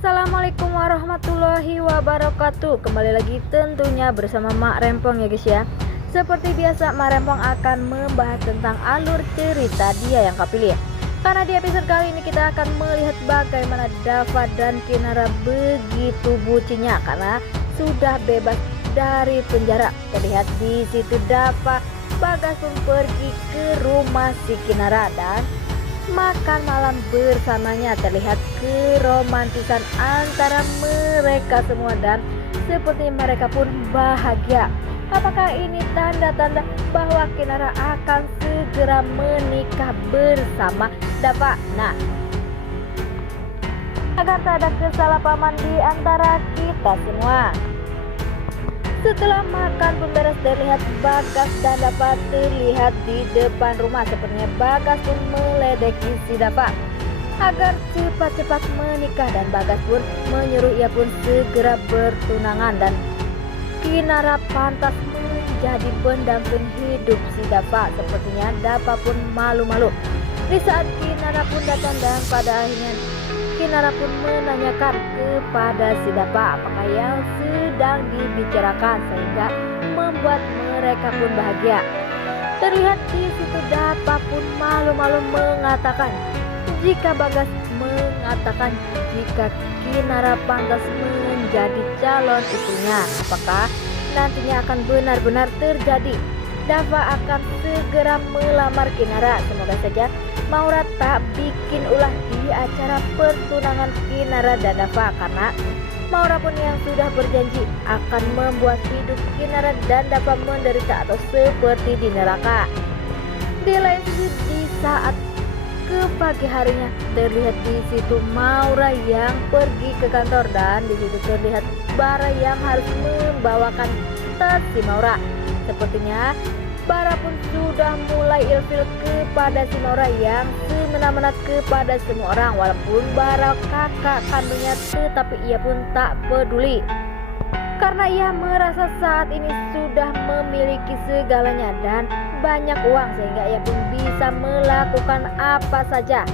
Assalamualaikum warahmatullahi wabarakatuh. Kembali lagi tentunya bersama Mak Rempong ya guys ya. Seperti biasa Mak Rempong akan membahas tentang alur cerita Dia Yang Kau Pilih. Karena di episode kali ini kita akan melihat bagaimana Dava dan Kinara begitu bucinnya karena sudah bebas dari penjara. Terlihat di situ Dava Bagas pun pergi ke rumah si Kinara dan makan malam bersamanya. Terlihat keromantisan antara mereka semua dan seperti mereka pun bahagia. Apakah ini tanda-tanda bahwa Kinara akan segera menikah bersama Dava? Nah, agar tak ada kesalahpahaman di antara kita semua. Setelah makan pun beres, terlihat Bagas dan Dava terlihat di depan rumah. Sepertinya Bagas pun meledeki si Dava agar cepat-cepat menikah dan Bagas pun menyuruh ia pun segera bertunangan dan Kinara pantas menjadi pendamping hidup si Dava. Sepertinya Dava pun malu-malu. Di saat Kinara pun datang dan pada akhirnya Kinara pun menanyakan kepada si Dava apakah yang sedang dibicarakan sehingga membuat mereka pun bahagia. Terlihat di situ Dava pun malu-malu mengatakan jika Bagas mengatakan jika Kinara pantas menjadi calon istrinya, apakah nantinya akan benar-benar terjadi. Dava akan segera melamar Kinara. Semoga saja Maura tak bikin ulah di acara pertunangan Kinara dan Dava karena Maura pun yang sudah berjanji akan membuat hidup Kinara dan Dava menderita atau seperti di neraka. Di lain sisi di saat ke pagi harinya terlihat di situ Maura yang pergi ke kantor dan di situ terlihat Bara yang harus membawakan tas si Maura. Sepertinya Bara pun sudah mulai ilfil kepada si Maura yang semena-mena kepada semua orang. Walaupun Bara kakak kandungnya tetapi ia pun tak peduli karena ia merasa saat ini sudah memiliki segalanya dan banyak uang sehingga ia pun bisa melakukan apa saja.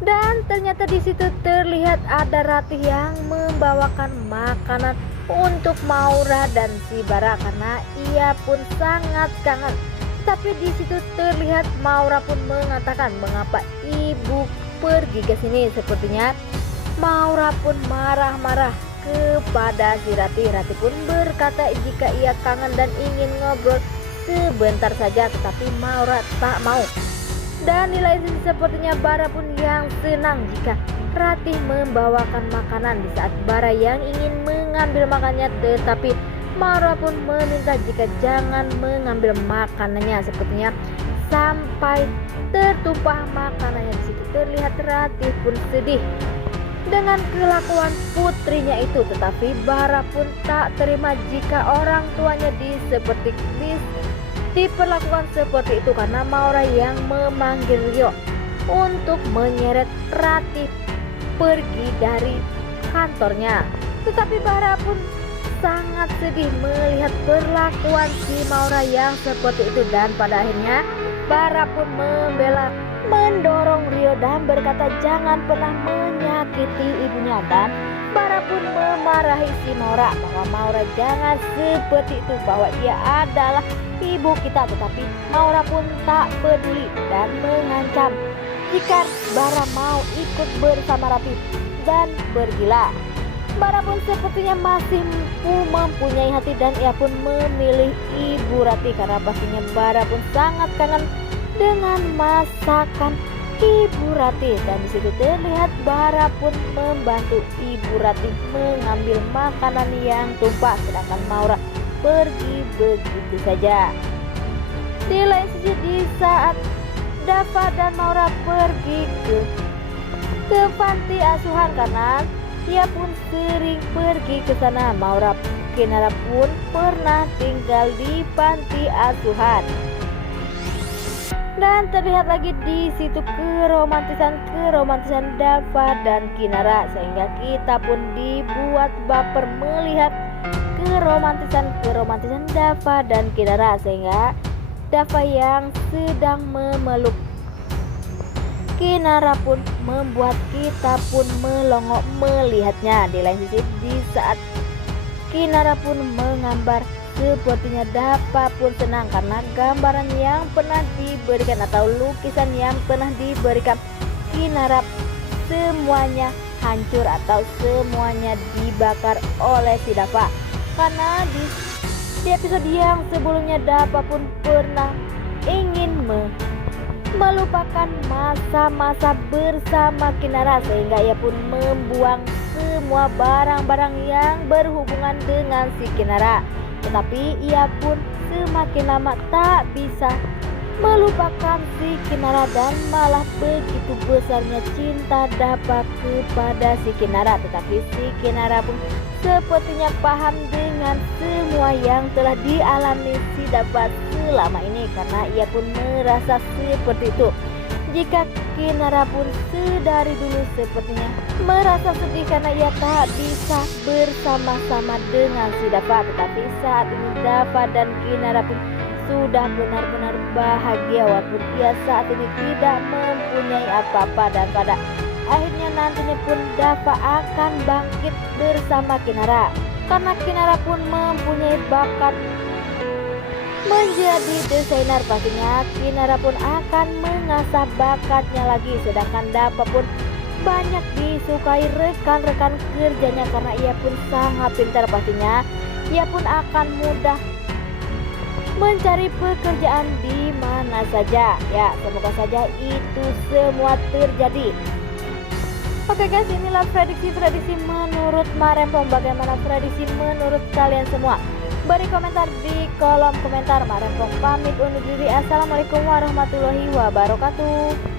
Dan ternyata di situ terlihat ada Ratih yang membawakan makanan untuk Maura dan si Bara karena ia pun sangat kangen. Tapi di situ terlihat Maura pun mengatakan mengapa ibu pergi ke sini. Sepertinya Maura pun marah-marah kepada si Ratih. Ratih pun berkata jika ia kangen dan ingin ngobrol sebentar saja, tetapi Maura tak mau. Dan di lain sisi sepertinya Bara pun yang senang jika Ratih membawakan makanan di saat Bara yang ingin mengambil makannya, tetapi Maura pun meminta jika jangan mengambil makanannya. Sepertinya sampai tertumpah makanannya. Di situ terlihat Ratih pun sedih dengan kelakuan putrinya itu, tetapi Bara pun tak terima jika orang tuanya diperlakukan seperti itu karena Maura yang memanggil Rio untuk menyeret Ratih pergi dari kantornya. Tetapi Bara pun sangat sedih melihat perlakuan si Maura yang seperti itu dan pada akhirnya Bara pun mendorong Rio dan berkata jangan pernah menyakiti ibunya. Dan Bara pun memarahi si Maura bahwa Maura jangan seperti itu, bahwa ia adalah ibu kita. Tetapi Maura pun tak peduli dan mengancam jika Bara mau ikut bersama Ratih dan pergilah. Bara pun sepertinya masih mempunyai hati dan ia pun memilih ibu Ratih karena pastinya Bara pun sangat kangen dengan masakan ibu Ratih. Dan disitu terlihat Bara pun membantu ibu Ratih mengambil makanan yang tumpah sedangkan Maura pergi begitu saja. Di lain sisi di saat Dava dan Maura pergi ke panti asuhan karena ia pun sering pergi ke sana. Kinara pun pernah tinggal di panti asuhan. Dan terlihat lagi di situ keromantisan Dava dan Kinara sehingga kita pun dibuat baper melihat keromantisan Dava dan Kinara sehingga Dava yang sedang memeluk Kinara pun membuat kita pun melongo melihatnya. Di lain sisi, di saat Kinara pun menggambar, sepertinya Dava pun senang karena gambaran yang pernah diberikan atau lukisan yang pernah diberikan Kinara semuanya hancur atau semuanya dibakar oleh si Dava. Karena di episode yang sebelumnya Dava pun pernah ingin melupakan masa-masa bersama Kinara, sehingga ia pun membuang semua barang-barang yang berhubungan dengan si Kinara. Tetapi ia pun semakin lama tak bisa melupakan si Kinara dan malah begitu besarnya cinta Dava kepada si Kinara. Tetapi si Kinara pun sepertinya paham dengan semua yang telah dialami si Dava selama ini, karena ia pun merasa seperti itu. Jika Kinara pun sedari dulu sepertinya merasa sedih karena ia tak bisa bersama-sama dengan si Dava, tetapi saat ini Dava dan Kinara pun sudah benar-benar bahagia walaupun ia saat ini tidak mempunyai apa-apa, dan pada akhirnya nantinya pun Dava akan bangkit bersama Kinara, karena Kinara pun mempunyai bakat menjadi desainer. Pastinya Kinara pun akan mengasah bakatnya lagi, sedangkan Dava pun banyak disukai rekan-rekan kerjanya karena ia pun sangat pintar. Pastinya ia pun akan mudah mencari pekerjaan di mana saja. Ya, semoga saja itu semua terjadi. Oke guys, inilah prediksi menurut Marempong. Bagaimana prediksi menurut kalian semua? Beri komentar di kolom komentar. Marempong pamit undur diri. Assalamualaikum warahmatullahi wabarakatuh.